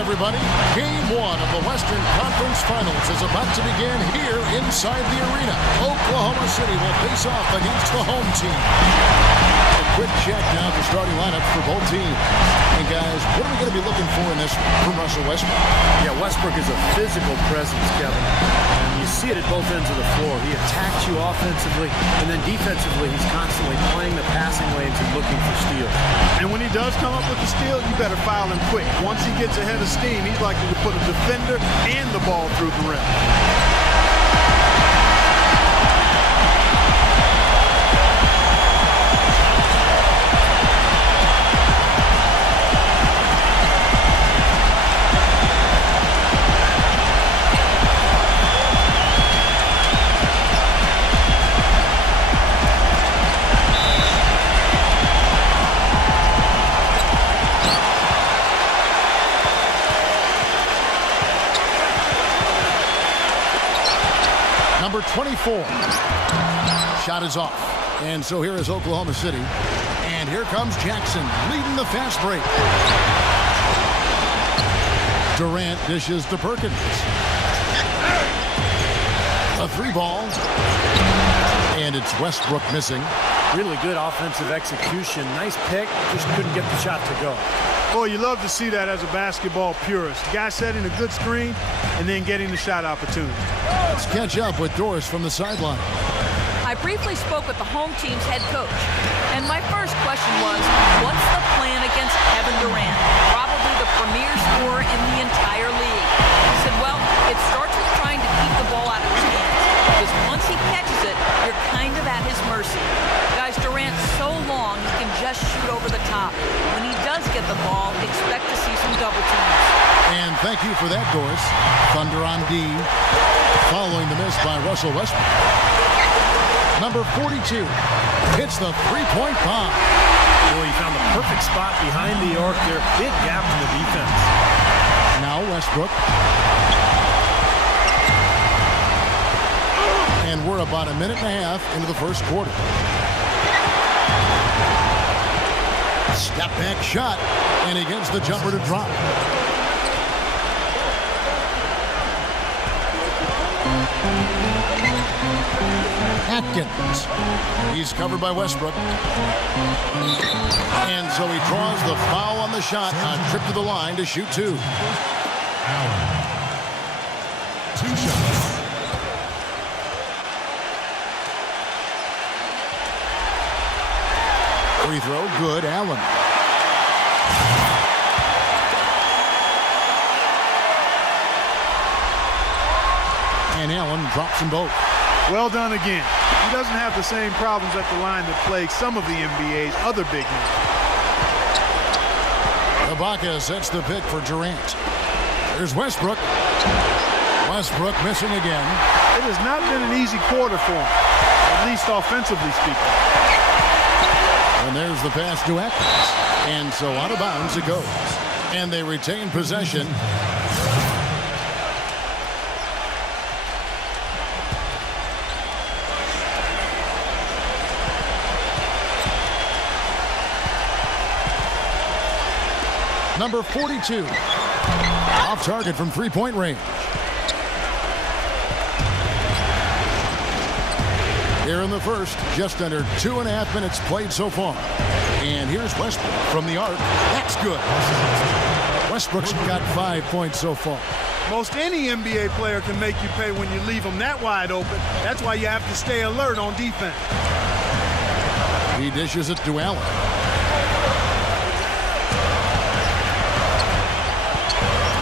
everybody. Game 1 of the Western Conference Finals is about to begin here inside the arena. Oklahoma City will face off against the home team. A quick check now of the starting lineups for both teams. And guys, what are we going to be looking for in this from Russell Westbrook? Yeah, Westbrook is a physical presence, Kevin. And you see it at both ends of the floor. He attacks you offensively, and then defensively, he's constantly playing the passing lanes and looking for steals. And when he does come up with the steal, you better foul him quick. Once he gets ahead of steam, he's likely to put a defender and the ball through the rim. Number 24. Shot is off. And so here is Oklahoma City. And here comes Jackson leading the fast break. Durant dishes to Perkins. A 3-ball. And it's Westbrook missing. Really good offensive execution. Nice pick. Just couldn't get the shot to go. Boy, you love to see that as a basketball purist. The guy setting a good screen and then getting the shot opportunity. Let's catch up with Doris from the sideline. I briefly spoke with the home team's head coach, and my first question was, what's the plan against Kevin Durant, probably the premier scorer in the entire league? He said, well, it starts with trying to keep the ball out of his hands, because once he catches it, you're kind of at his mercy. Guys, Durant's so long, he can just shoot over the top. When he does get the ball, expect to see some double teams. And thank you for that, Doris. Thunder on D, following the miss by Russell Westbrook. Number 42 hits the three-point bomb. Boy, he found the perfect spot behind the arc there. Big gap in the defense. Now Westbrook. And we're about a minute and a half into the first quarter. Step back shot, and he gets the jumper to drop. Atkins. He's covered by Westbrook. And so he draws the foul on the shot. A trip to the line to shoot two. Allen. 2 shots. Free throw, good. Allen. And Allen drops them both. Well done again. He doesn't have the same problems at the line that plague some of the NBA's other big men. Ibaka sets the pick for Durant. There's Westbrook. Westbrook missing again. It has not been an easy quarter for him, at least offensively speaking. And there's the pass to Atkins. And so out of bounds it goes. And they retain possession. Number 42. Off target from three-point range. Here in the first, just under 2.5 minutes played so far. And here's Westbrook from the arc. That's good. Westbrook's got 5 points so far. Most any NBA player can make you pay when you leave them that wide open. That's why you have to stay alert on defense. He dishes it to Allen.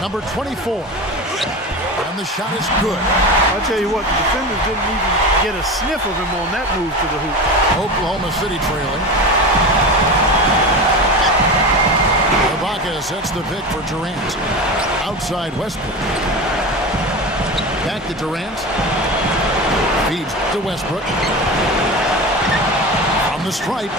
Number 24. And the shot is good. I'll tell you what, the defenders didn't even get a sniff of him on that move to the hoop. Oklahoma City trailing. Ibaka sets the pick for Durant. Outside Westbrook. Back to Durant. Feeds to Westbrook. On the stripe.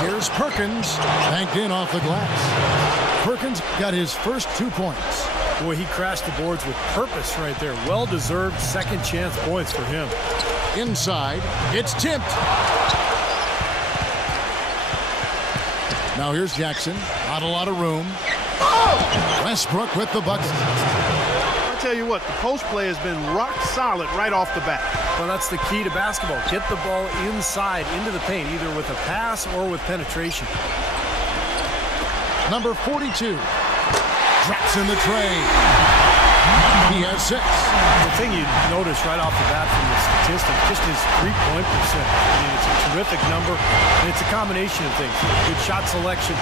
Here's Perkins. Banked in off the glass. Perkins got his first 2 points. Boy, he crashed the boards with purpose right there. Well-deserved second chance points for him. Inside, it's tipped. Now here's Jackson. Not a lot of room. Westbrook with the bucket. I tell you what, the post play has been rock solid right off the bat. Well, that's the key to basketball. Get the ball inside, into the paint, either with a pass or with penetration. Number 42. Drops in the tray. He has 6. The thing you notice right off the bat from the statistics, just his three-point percent. I mean, it's a terrific number, and it's a combination of things. Good shot selection,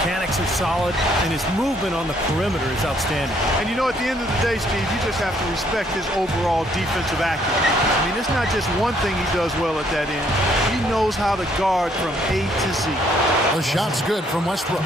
mechanics are solid, and his movement on the perimeter is outstanding. And you know, at the end of the day, Steve, you just have to respect his overall defensive acumen. I mean, it's not just one thing he does well at that end. He knows how to guard from A to Z. The shot's good from Westbrook.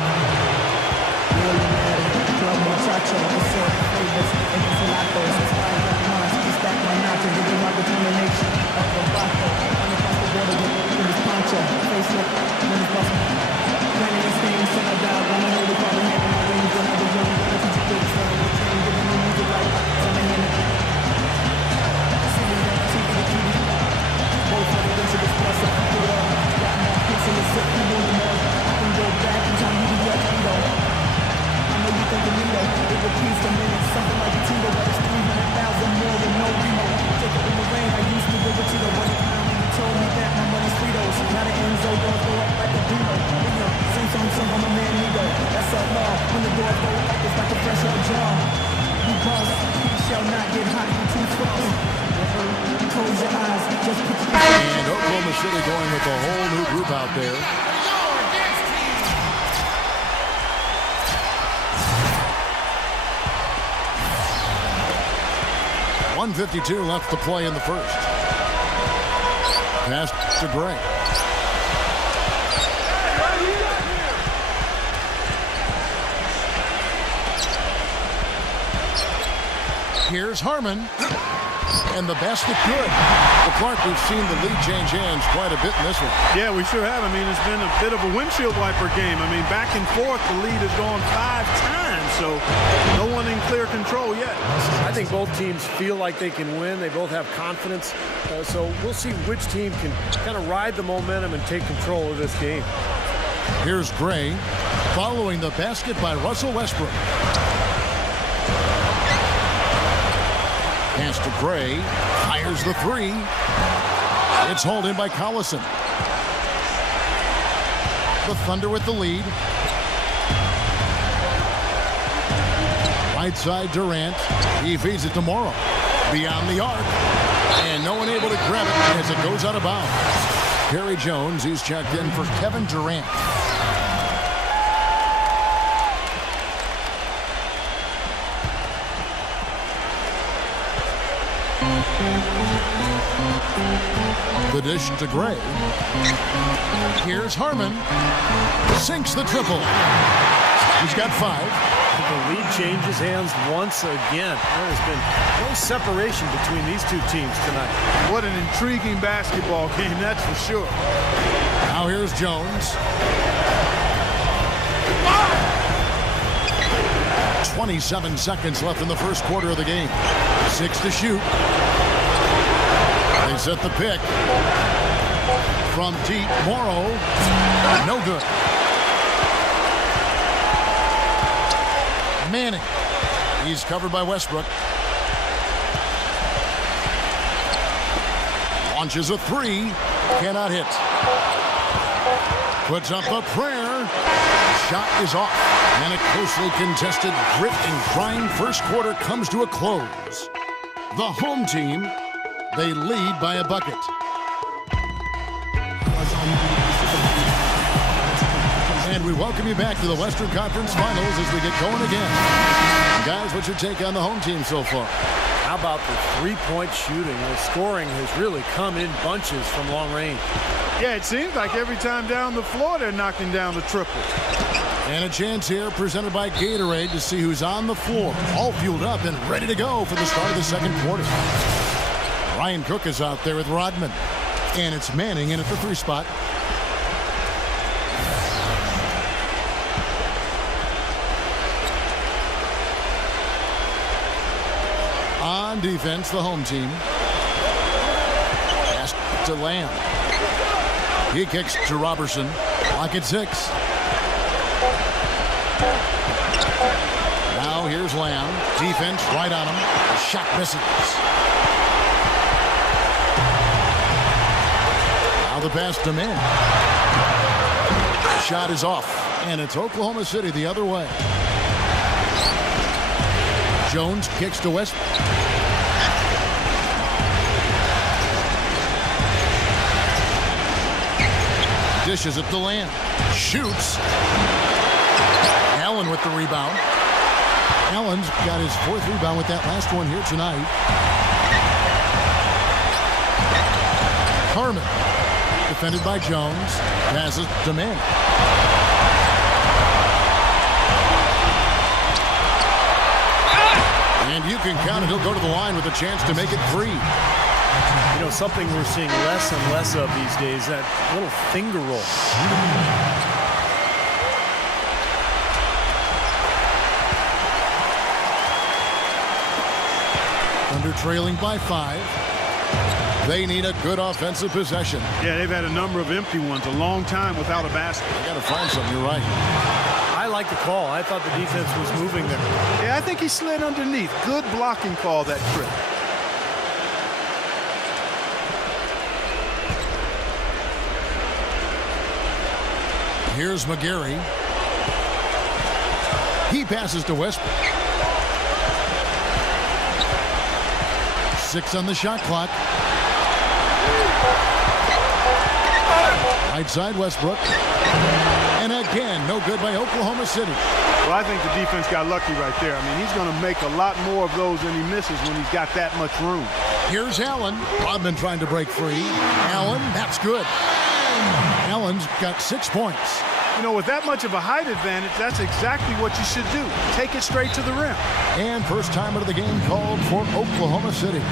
And Oklahoma City going with a whole new group out there. .152 left to play in the first. Pass to Gray. Here's Harmon. And the basket good. Well, Clark, we've seen the lead change hands quite a bit in this one. Yeah, we sure have. I mean, it's been a bit of a windshield wiper game. I mean, back and forth, the lead has gone 5 times, so no one in clear control yet. I think both teams feel like they can win. They both have confidence. So we'll see which team can kind of ride the momentum and take control of this game. Here's Gray following the basket by Russell Westbrook. Pass to Gray, fires the 3. It's hauled in by Collison. The Thunder with the lead. Right side Durant. He feeds it to Morrow. Beyond the arc. And no one able to grab it as it goes out of bounds. Perry Jones, he's checked in for Kevin Durant. The dish to Gray. Here's Harmon. Sinks the triple. He's got 5. The lead changes hands once again. There has been no separation between these two teams tonight. What an intriguing basketball game, that's for sure. Now here's Jones. 27 seconds left in the first quarter of the game. 6 to shoot. They set the pick. From deep, Morrow. No good. Manning. He's covered by Westbrook. Launches a 3. Cannot hit. Puts up a prayer. Shot is off. And a closely contested, grit and grind first quarter comes to a close. The home team, they lead by a bucket. And we welcome you back to the Western Conference Finals as we get going again. Guys, what's your take on the home team so far? How about the three-point shooting? The scoring has really come in bunches from long range. Yeah, it seems like every time down the floor they're knocking down the triple. And a chance here presented by Gatorade to see who's on the floor. All fueled up and ready to go for the start of the second quarter. Ryan Cook is out there with Rodman. And it's Manning in at the 3 spot. On defense, the home team. Pass to Lamb. He kicks to Robertson. Lock at 6. Here's Lamb. Defense right on him. The shot misses. Now the pass to Manning. The shot is off. And it's Oklahoma City the other way. Jones kicks to Westbrook. Dishes it to Lamb. Shoots. Allen with the rebound. Allen's got his 4th rebound with that last one here tonight. Harmon. Defended by Jones. Passes to Manning. And you can count it. He'll go to the line with a chance to make it 3. You know, something we're seeing less and less of these days, that little finger roll. Under trailing by 5. They need a good offensive possession. Yeah, they've had a number of empty ones, a long time without a basket. You got to find something. You're right. I like the call. I thought the defense was moving there. Yeah, I think he slid underneath. Good blocking call that trip. Here's McGarry. He passes to Westbrook. 6 on the shot clock. Right side Westbrook. And again, no good by Oklahoma City. Well, I think the defense got lucky right there. I mean, he's going to make a lot more of those than he misses when he's got that much room. Here's Allen. Rodman trying to break free. Allen, that's good. Allen's got 6 points. You know, with that much of a height advantage, that's exactly what you should do. Take it straight to the rim. And first time out of the game called for Oklahoma City.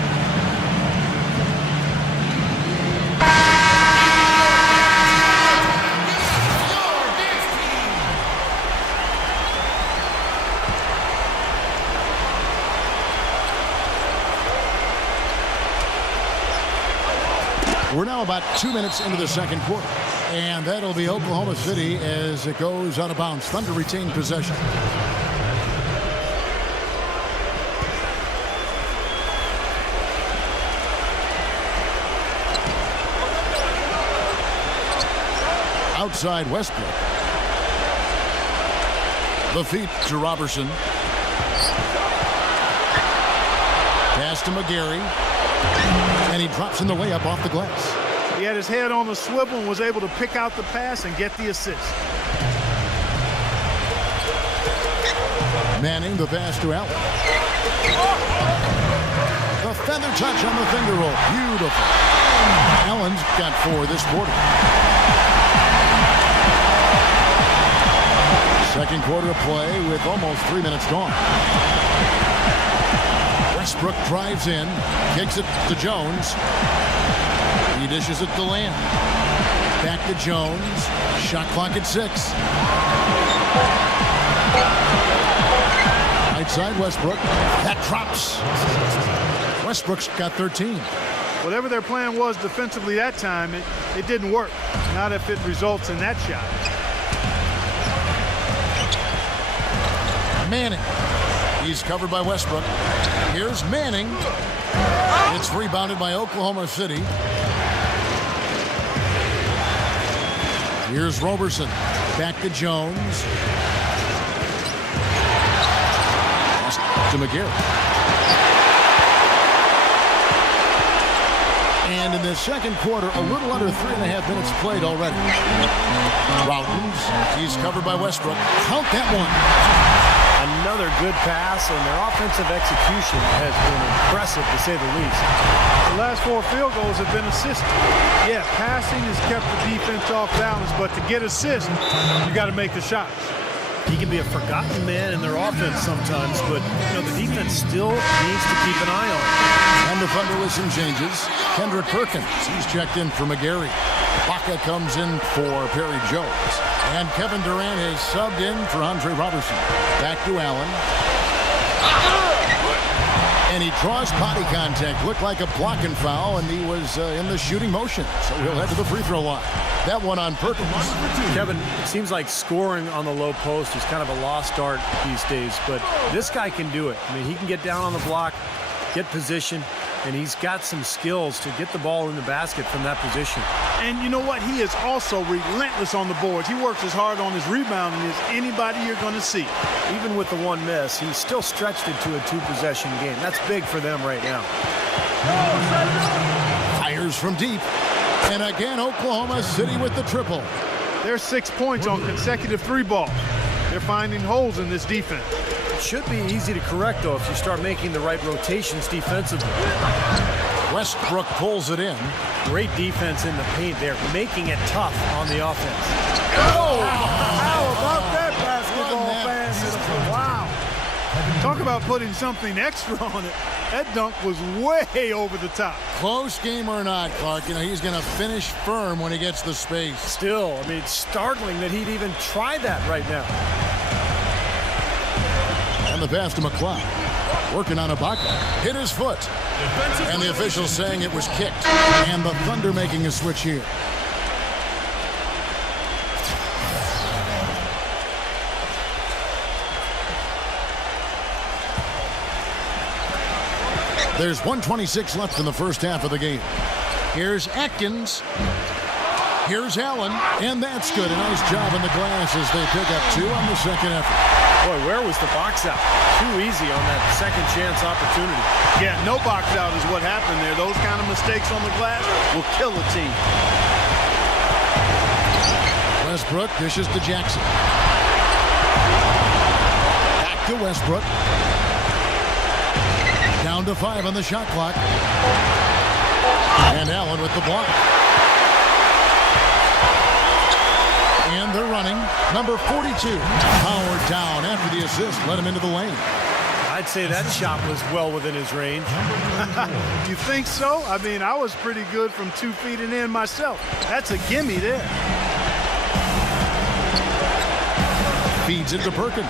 We're now about 2 minutes into the second quarter. And that'll be Oklahoma City as it goes out of bounds. Thunder retain possession. Outside Westbrook. The feet to Robertson. Pass to McGarry. And he drops in the layup off the glass. He had his head on the swivel and was able to pick out the pass and get the assist. Manning, the pass to Allen. The feather touch on the finger roll. Beautiful. Allen's got 4 this quarter. Second quarter of play with almost 3 minutes gone. Westbrook drives in, kicks it to Jones. He dishes it to Lamb. Back to Jones. Shot clock at 6. Right side Westbrook. That drops. Westbrook's got 13. Whatever their plan was defensively that time, it didn't work. Not if it results in that shot. Manning. He's covered by Westbrook. Here's Manning. It's rebounded by Oklahoma City. Here's Robertson. Back to Jones. Pass to McGarry. And in the second quarter, a little under 3.5 minutes played already. Routens. He's covered by Westbrook. Count that one. Another good pass, and their offensive execution has been impressive, to say the least. The last 4 field goals have been assisted. Yeah, passing has kept the defense off balance, but to get assists, you got to make the shots. He can be a forgotten man in their offense sometimes, but you know the defense still needs to keep an eye on him. And the Thunder with some changes. Kendrick Perkins, he's checked in for McGarry. Baca comes in for Perry Jones. And Kevin Durant has subbed in for Andre Robertson. Back to Allen. And he draws body contact. Looked like a blocking foul, and he was in the shooting motion. So he'll head to the free throw line. That one on Perkins. Kevin, it seems like scoring on the low post is kind of a lost art these days, but this guy can do it. I mean, he can get down on the block, get position, and he's got some skills to get the ball in the basket from that position. And you know what? He is also relentless on the boards. He works as hard on his rebounding as anybody you're going to see. Even with the one miss, he's still stretched it to a two-possession game. That's big for them right now. Fires from deep. And again, Oklahoma City with the triple. There's 6 points on consecutive three balls. They're finding holes in this defense. It should be easy to correct, though, if you start making the right rotations defensively. Westbrook pulls it in. Great defense in the paint there, making it tough on the offense. Oh! How about that basketball fans? Wow. Talk about putting something extra on it. That dunk was way over the top. Close game or not, Clark, you know, he's going to finish firm when he gets the space. Still, I mean, it's startling that he'd even try that right now. And the pass to McCloud. Working on Ibaka. Hit his foot. And the official saying it was kicked. And the Thunder making a switch here. There's 1:26 left in the first half of the game. Here's Atkins. Here's Allen. And that's good. A nice job in the glass as they pick up 2 on the second effort. Boy, where was the box out? Too easy on that second chance opportunity. Yeah, no box out is what happened there. Those kind of mistakes on the glass will kill a team. Westbrook dishes to Jackson. Back to Westbrook. Down to 5 on the shot clock. And Allen with the block. And they're running. Number 42. Powered down after the assist. Let him into the lane. I'd say that shot was well within his range. You think so? I mean, I was pretty good from 2 feet and in myself. That's a gimme there. Feeds it to Perkins.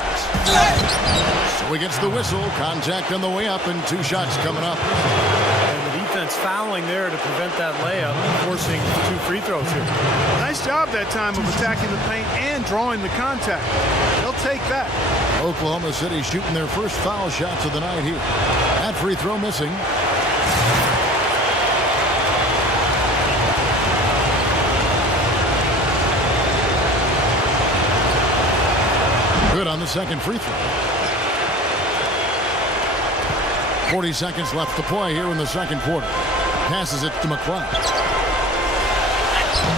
So he gets the whistle. Contact on the way up and 2 shots coming up. And the defense fouling there to prevent that layup, forcing 2 free throws here. Nice job that time of attacking the paint and drawing the contact. They'll take that. Oklahoma City shooting their first foul shots of the night here. That free throw missing. Good on the second free throw. 40 seconds left to play here in the second quarter. Passes it to McCloud.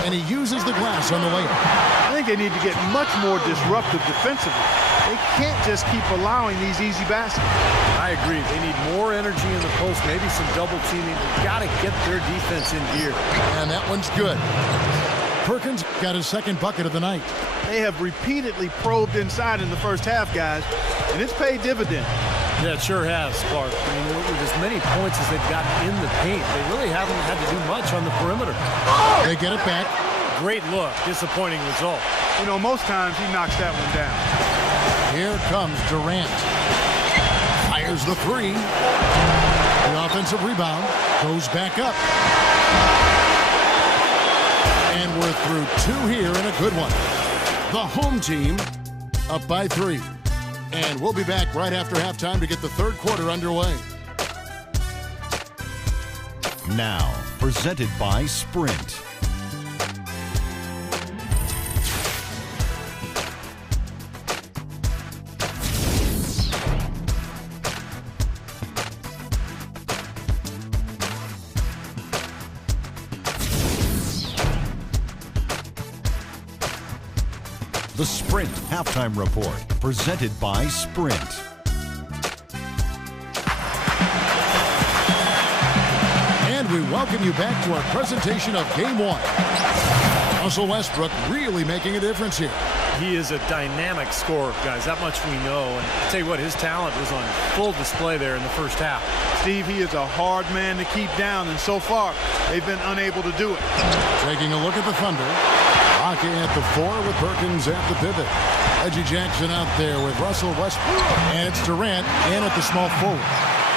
And he uses the glass on the layup. I think they need to get much more disruptive defensively. They can't just keep allowing these easy baskets. I agree. They need more energy in the post, maybe some double teaming. They've got to get their defense in gear. And that one's good. Perkins got his second bucket of the night. They have repeatedly probed inside in the first half, guys, and it's paid dividends. Yeah, it sure has, Clark. I mean, with as many points as they've gotten in the paint, they really haven't had to do much on the perimeter. They get it back. Great look. Disappointing result. You know, most times he knocks that one down. Here comes Durant. Fires the 3. The offensive rebound goes back up. And we're through 2 here in a good one. The home team up by 3. And we'll be back right after halftime to get the third quarter underway. Now, presented by Sprint. The Sprint Halftime Report, presented by Sprint. And we welcome you back to our presentation of Game 1. Russell Westbrook really making a difference here. He is a dynamic scorer, guys. That much we know. And I'll tell you what, his talent was on full display there in the first half. Steve, he is a hard man to keep down, and so far, they've been unable to do it. Taking a look at the Thunder. Hockey at the 4 with Perkins at the pivot. Reggie Jackson out there with Russell Westbrook. And it's Durant in at the small forward.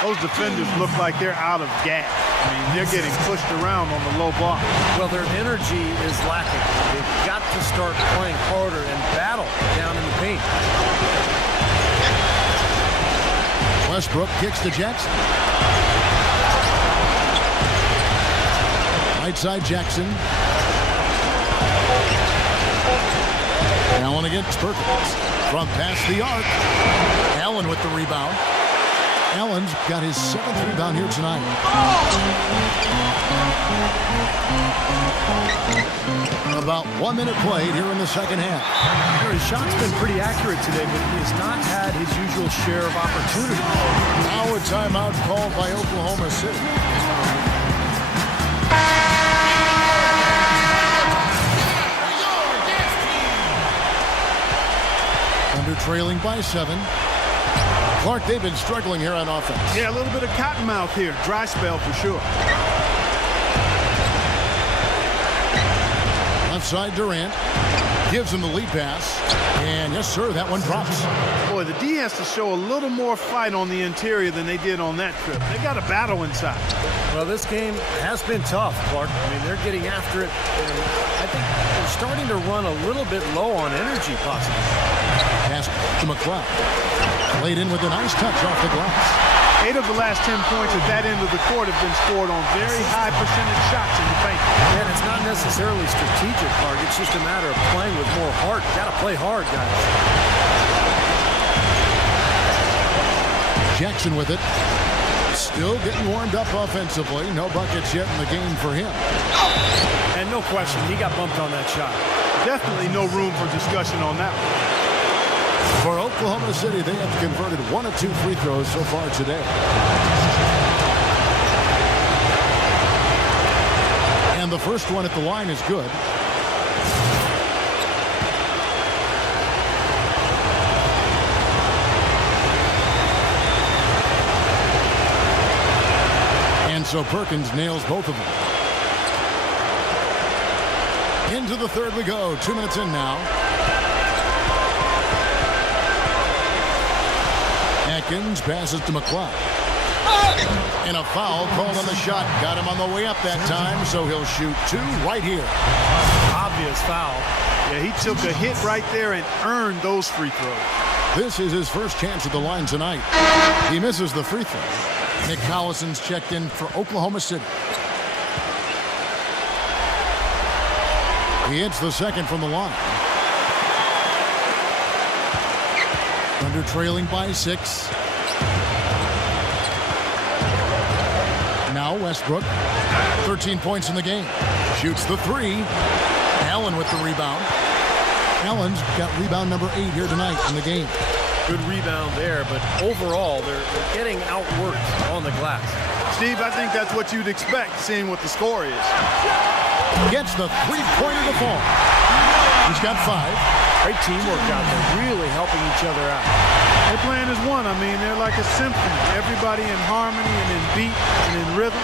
Those defenders look like they're out of gas. I mean, they're getting pushed around on the low block. Well, their energy is lacking. They've got to start playing harder and battle down in the paint. Westbrook kicks to Jackson. Right side Jackson. Allen against Perkins. From past the arc. Allen with the rebound. Allen's got his 7th rebound here tonight. About 1 minute played here in the second half. His shot's been pretty accurate today, but he has not had his usual share of opportunity. Now a timeout called by Oklahoma City. Under trailing by 7. Clark, they've been struggling here on offense. Yeah, a little bit of cottonmouth here. Dry spell for sure. Left side Durant. Gives him the lead pass. And yes, sir, that one drops. Boy, the D has to show a little more fight on the interior than they did on that trip. They got a battle inside. Well, this game has been tough, Clark. I mean, they're getting after it. And I think they're starting to run a little bit low on energy, possibly. Pass to McCloud. Laid in with a nice touch off the glass. 8 of the last 10 points at that end of the court have been scored on very high percentage shots in the paint. And it's not necessarily strategic, Clark. It's just a matter of playing with more heart. Got to play hard, guys. Jackson with it. Still getting warmed up offensively. No buckets yet in the game for him. And no question, he got bumped on that shot. Definitely no room for discussion on that one. For Oklahoma City, they have converted 1 of 2 free throws so far today. And the first one at the line is good. And so Perkins nails both of them. Into the third we go. 2 minutes in now. Atkins passes to McCloud. And a foul called on the shot. Got him on the way up that time, so he'll shoot 2 right here. Obvious foul. Yeah, he took a hit right there and earned those free throws. This is his first chance at the line tonight. He misses the free throw. Nick Collison's checked in for Oklahoma City. He hits the second from the line. Under trailing by 6. Now Westbrook, 13 points in the game. Shoots the 3. Allen with the rebound. Allen's got rebound number 8 here tonight in the game. Good rebound there, but overall, they're getting outworked on the glass. Steve, I think that's what you'd expect, seeing what the score is. Gets the three-pointer to fall. He's got 5. Great teamwork out there, really helping each other out. They're playing as one. I mean, they're like a symphony. Everybody in harmony and in beat and in rhythm.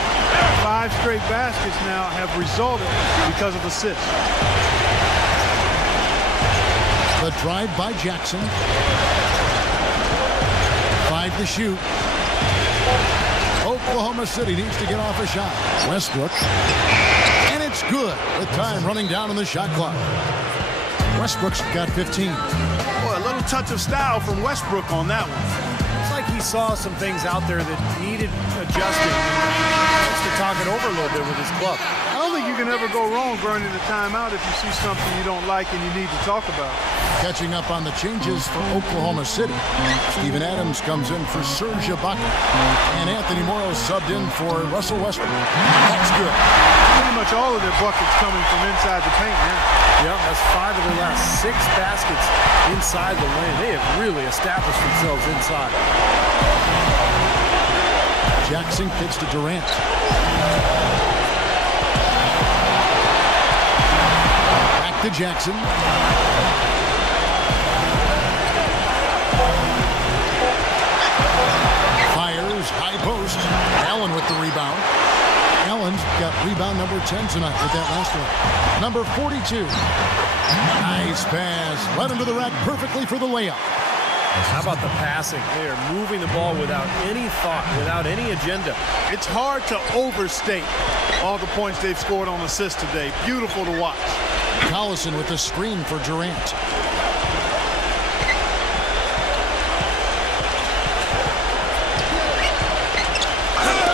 5 straight baskets now have resulted because of assists. The drive by Jackson. 5 to shoot. Oklahoma City needs to get off a shot. Westbrook. And it's good with time running down on the shot clock. Westbrook's got 15. Boy, a little touch of style from Westbrook on that one. It's like he saw some things out there that needed adjusting. He wants to talk it over a little bit with his club. I don't think you can ever go wrong burning the timeout if you see something you don't like and you need to talk about. Catching up on the changes for Oklahoma City. Steven Adams comes in for Serge Ibaka. And Anthony Morrow subbed in for Russell Westbrook. That's good. Pretty much all of their buckets coming from inside the paint now. Yep, that's 5 of their last 6 baskets inside the lane. They have really established themselves inside. Jackson kicks to Durant. Back to Jackson. Fires, high post. Allen with the rebound. Allen's got rebound number 10 tonight with that last one. Number 42. Nice pass. Led him to the rack perfectly for the layup. How about the passing? They are moving the ball without any thought, without any agenda. It's hard to overstate all the points they've scored on assists today. Beautiful to watch. Collison with the screen for Durant.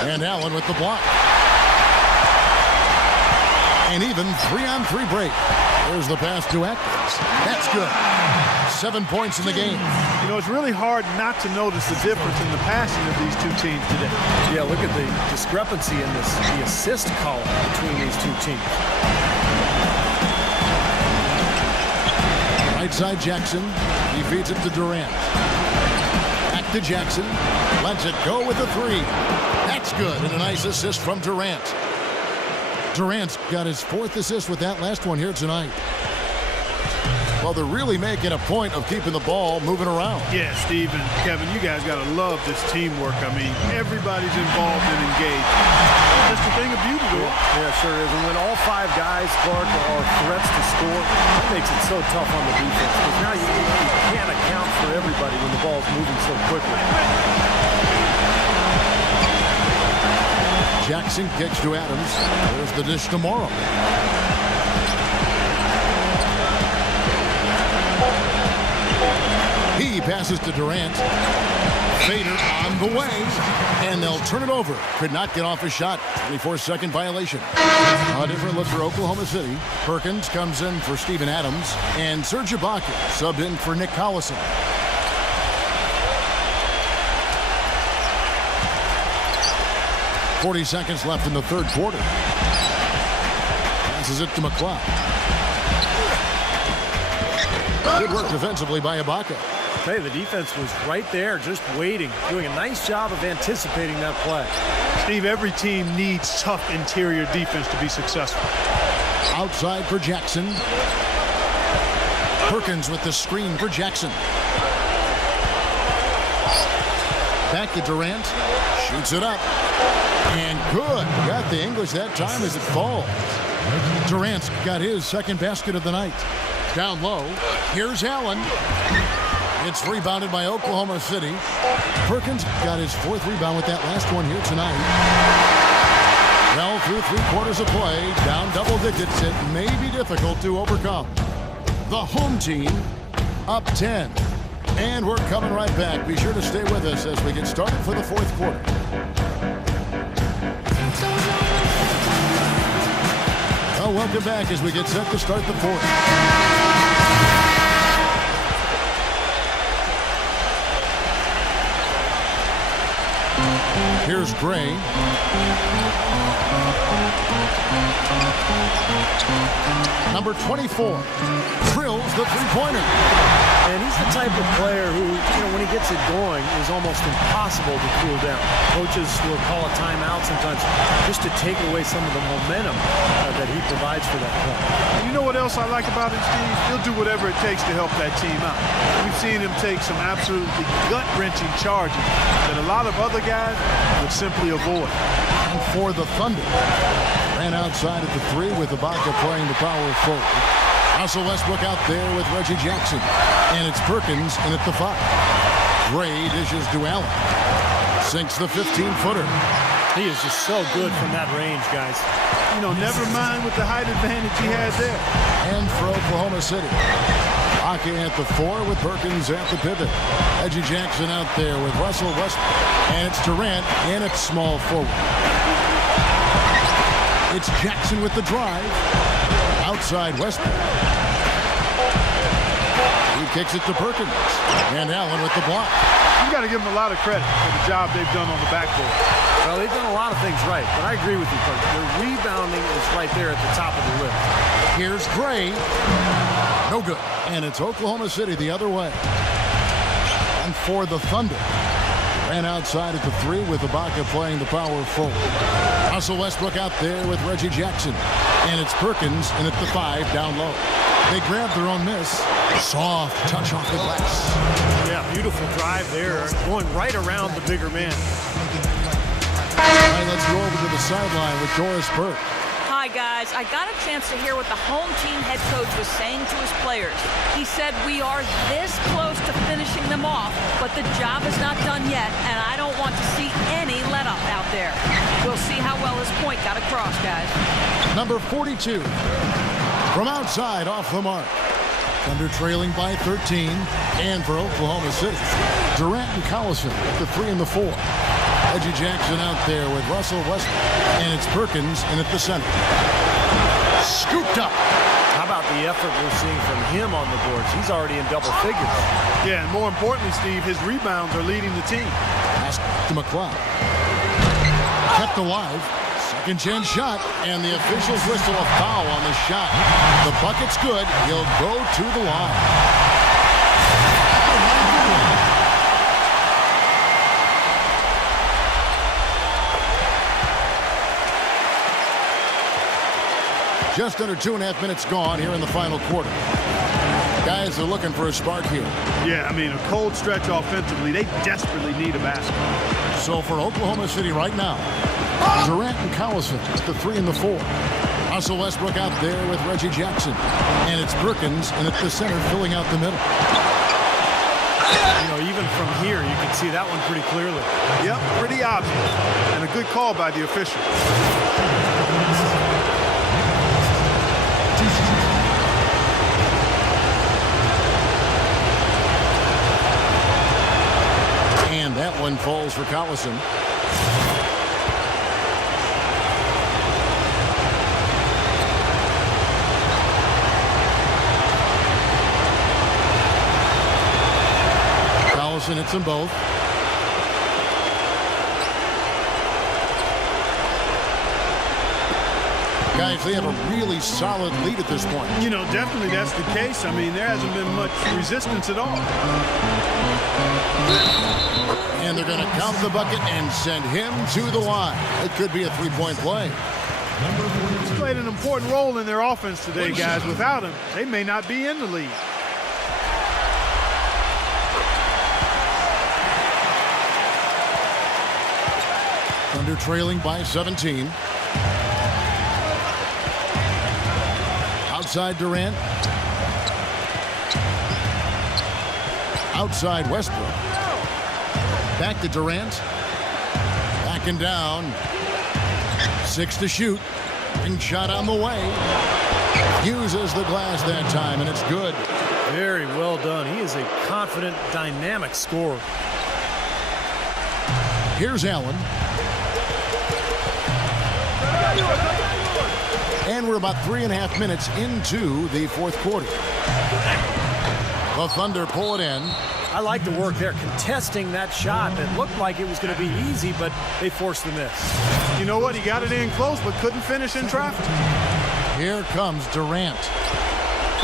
And Allen with the block. And even 3-on-3 break. There's the pass to Atkins. That's good. 7 points in the game. You know, it's really hard not to notice the difference in the passing of these two teams today. Yeah, look at the discrepancy in the assist column between these two teams. Right side Jackson. He feeds it to Durant. Back to Jackson. Lets it go with the three. That's good. And a nice assist from Durant. Durant's got his 4th assist with that last one here tonight. Well, they're really making a point of keeping the ball moving around. Yeah, Steve and Kevin, you guys got to love this teamwork. I mean, everybody's involved and engaged. That's the thing of beauty to it. Yeah, sure is. And when all 5 guys, Clark, are threats to score, that makes it so tough on the defense. Because now you can't account for everybody when the ball's moving so quickly. Jackson kicks to Adams. There's the dish to Morrow. He passes to Durant. Fader on the way. And they'll turn it over. Could not get off a shot. 24-second violation. A different look for Oklahoma City. Perkins comes in for Steven Adams. And Serge Ibaka subbed in for Nick Collison. .40 seconds left in the third quarter. Passes it to McCloud. Good work defensively by Ibaka. Hey, the defense was right there, just waiting, doing a nice job of anticipating that play. Steve, every team needs tough interior defense to be successful. Outside for Jackson. Perkins with the screen for Jackson. Back to Durant. Shoots it up. And good. Got the English that time as it falls. Durant's got his 2nd basket of the night. Down low. Here's Allen. It's rebounded by Oklahoma City. Perkins got his 4th rebound with that last one here tonight. Well, through 3 quarters of play, down double digits, it may be difficult to overcome. The home team up 10. And we're coming right back. Be sure to stay with us as we get started for the 4th quarter. Well, welcome back as we get set to start the 4th. Here's Gray. Number 24 drills the three-pointer. And he's the type of player who, when he gets it going, is almost impossible to cool down. Coaches will call a timeout sometimes just to take away some of the momentum that he provides for that play. You know what else I like about him, Steve? He'll do whatever it takes to help that team out. We've seen him take some absolutely gut-wrenching charges that a lot of other guys would simply avoid. And for the Thunder, ran outside at the 3 with Ibaka playing the power forward. Russell Westbrook out there with Reggie Jackson. And it's Perkins in at the 5. Gray dishes to Allen. Sinks the 15-footer. He is just so good from that range, guys. Never mind with the height advantage he had there. And for Oklahoma City, Ibaka at the 4 with Perkins at the pivot. Reggie Jackson out there with Russell Westbrook. And it's Durant and it's small forward. It's Jackson with the drive. Outside Westbrook. He kicks it to Perkins. And Allen with the block. You got to give them a lot of credit for the job they've done on the backboard. Well, they've done a lot of things right, but I agree with you, Coach. Their rebounding is right there at the top of the list. Here's Gray. No good. And it's Oklahoma City the other way. And for the Thunder, ran outside at the 3 with Ibaka playing the power forward. Russell Westbrook out there with Reggie Jackson. And it's Perkins in at the 5 down low. They grab their own miss. Soft touch off the glass. Yeah, beautiful drive there. Going right around the bigger man. All right, let's go over to the sideline with Doris Burke. Hi, guys, I got a chance to hear what the home team head coach was saying to his players. He said, we are this close to finishing them off, but the job is not done yet, and I don't want to see any let-up out there. We'll see how well his point got across, guys. Number 42. From outside, off the mark. Thunder trailing by 13. And for Oklahoma City, Durant and Collison at the 3 and the 4. Reggie Jackson out there with Russell Westbrook. And it's Perkins in at the center. Scooped up. How about the effort we're seeing from him on the boards? He's already in double figures. Yeah, and more importantly, Steve, his rebounds are leading the team. Pass to McLeod. Kept alive. Second chance shot, and the officials whistle a foul on the shot. The bucket's good. He'll go to the line. Just under 2.5 minutes gone here in the final quarter. Guys are looking for a spark here. Yeah, I mean, a cold stretch offensively. They desperately need a basket. So for Oklahoma City right now, Durant and Collison at the 3 and the 4. Russell Westbrook out there with Reggie Jackson. And it's Perkins and at the center filling out the middle. You know, even from here, you can see that one pretty clearly. Yep, pretty obvious. And a good call by the official. And that one falls for Collison. Collison hits them both. Guys, they have a really solid lead at this point. You know, definitely that's the case. I mean, there hasn't been much resistance at all. And they're going to count the bucket and send him to the line. It could be a three-point play. He's played an important role in their offense today, guys. Without him, they may not be in the lead. Thunder trailing by 17. Outside Durant. Outside Westbrook. Back to Durant. Backing down. 6 to shoot. Ring shot on the way. Uses the glass that time, and it's good. Very well done. He is a confident, dynamic scorer. Here's Allen. And we're about 3.5 minutes into the fourth quarter. The Thunder pull it in. I like the work there, contesting that shot that looked like it was going to be easy, but they forced the miss. You know what? He got it in close, but couldn't finish in traffic. Here comes Durant.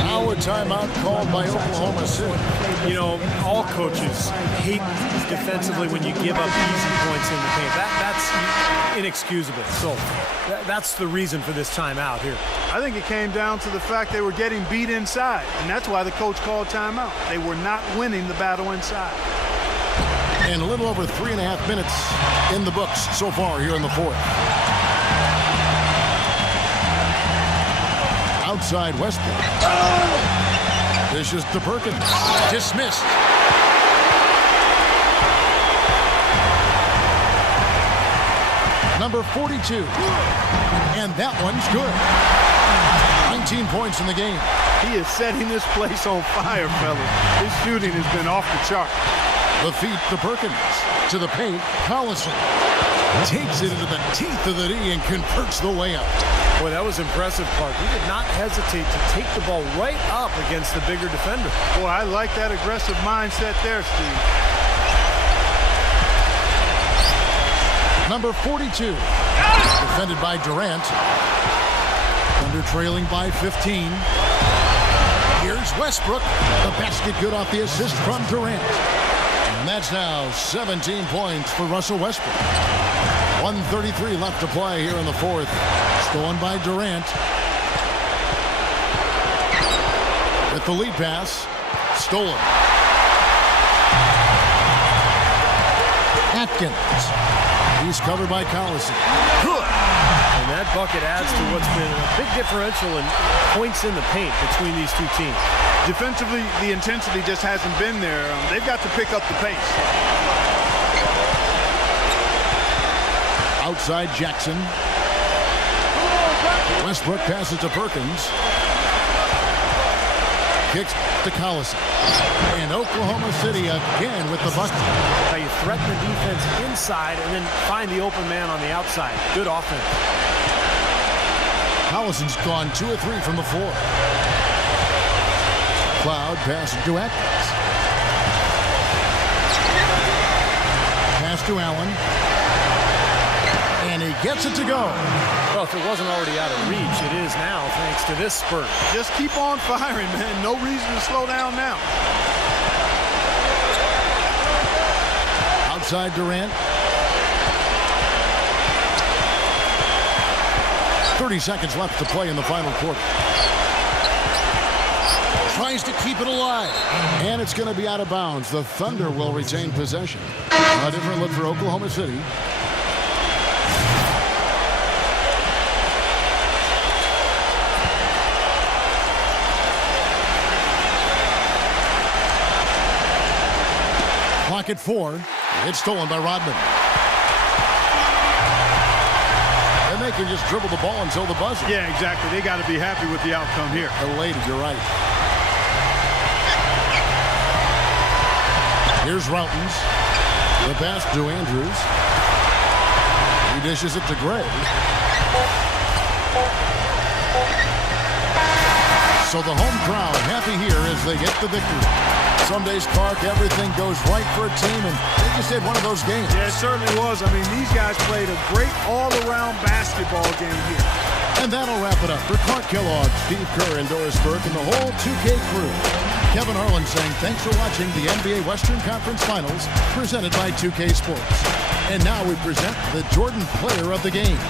Now a timeout called by Oklahoma City. You know, all coaches hate defensively when you give up easy points in the paint. That's inexcusable. So that's the reason for this timeout here. I think it came down to the fact they were getting beat inside, and that's why the coach called timeout. They were not winning the battle inside. And a little over 3.5 minutes in the books so far here in the fourth. Outside Westbrook. This is to Perkins. Dismissed. Number 42. And that one's good. 19 points in the game. He is setting this place on fire, fellas. His shooting has been off the chart. The feet to Perkins. To the paint, Collison. Takes it into the teeth of the knee and converts the layup. Boy, that was impressive, Clark. He did not hesitate to take the ball right up against the bigger defender. Boy, I like that aggressive mindset there, Steve. Number 42. Defended by Durant. Thunder trailing by 15. Here's Westbrook. The basket good off the assist from Durant. And that's now 17 points for Russell Westbrook. 1:33 left to play here in the fourth. Stolen by Durant. With the lead pass. Stolen. Atkins. He's covered by Collison. Good. And that bucket adds to what's been a big differential in points in the paint between these two teams. Defensively, the intensity just hasn't been there. They've got to pick up the pace. Outside Jackson. Westbrook passes to Perkins. Kicks to Collison. And Oklahoma City again with the bucket. How you threaten the defense inside and then find the open man on the outside. Good offense. Collison's gone 2 of 3 from the floor. Cloud passing to Atkins. Pass to Allen. And he gets it to go. Well, if it wasn't already out of reach, it is now thanks to this spurt. Just keep on firing, man. No reason to slow down now. Outside Durant. 30 seconds left to play in the final quarter. Tries to keep it alive. And it's going to be out of bounds. The Thunder will retain possession. A different look for Oklahoma City. Clock at 4. It's stolen by Rodman. And they can just dribble the ball until the buzzer. Yeah, exactly. They got to be happy with the outcome here. Elated, you're right. Here's Routens. The pass to Andrews. He dishes it to Gray. So the home crowd happy here as they get the victory. Some days, Clark, everything goes right for a team, and they just had one of those games. Yeah, it certainly was. I mean, these guys played a great all-around basketball game here. And that'll wrap it up for Clark Kellogg, Steve Kerr, and Doris Burke, and the whole 2K crew. Kevin Harlan saying thanks for watching the NBA Western Conference Finals presented by 2K Sports. And now we present the Jordan Player of the Game.